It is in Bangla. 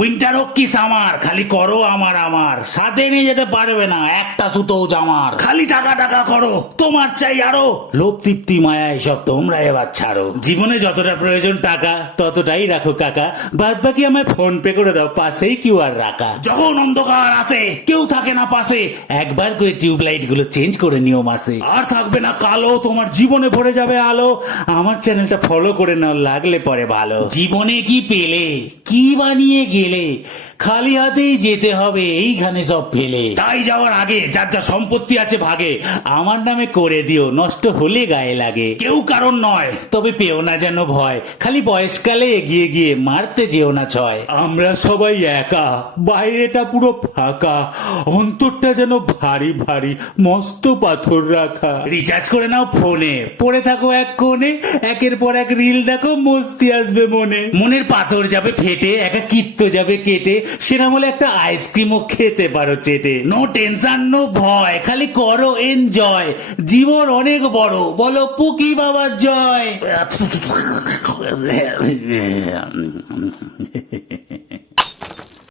উইন্টার হোক কি সামার, খালি করো আমার আমার, সাথে নিয়ে যেতে পারবে না একটা সুতোও জামার। খালি টাকা টাকা করো, তোমার চাই আরো, লোভ তৃপ্তি মায়া এসব তোমরা এবার ছাড়ো। জীবনে যতটা প্রয়োজন টাকা ততটাই রাখো কাকা, বাদ বাকি আমায় ফোন পে করে দাও, পাশেই কিউআর রাখা। যখন অন্ধকার আসে কেউ থাকে না পাশে, একবার করে টিউবলাইট গুলো চেঞ্জ করে নিও মাসে। আর থাকবে না কালো, তোমার জীবনে ভরে যাবে আলো। আমার চ্যানেলটা ফলো করে নাও, লাগলে পরে ভালো। জীবনে কি পেলে, কি বানিয়ে গেলে, খালি হাতেই যেতে হবে এইখানে সব ফেলে। তাই যাওয়ার আগে যার যা সম্পত্তি আছে ভাগে আমার নামে করে দিও, নষ্ট হলে গায়ে লাগে। কেউ কারণ নয় তবে পেও না যেন ভয়, খালি বয়সকালে এগিয়ে গিয়ে মারতে যেও না ছয়। আমরা সবাই একা, বাইরেটা পুরো ফাঁকা, অন্তরটা যেন ভারী ভারী মস্ত পাথর রাখা। রিচার্জ করে নাও ফোনে, পড়ে থাকো এক কোণে, একের পর এক রিল দেখো, মস্তি আসবে মনে। মনের পাথর যাবে ফেটে, একা কিত্ত যাবে কেটে, সেটা বলে একটা আইসক্রিমও খেতে পারো চেটে। নো টেনশন নো ভয়, খালি করো এনজয়, জীবন অনেক বড়, বলো পুকি বাবার জয়।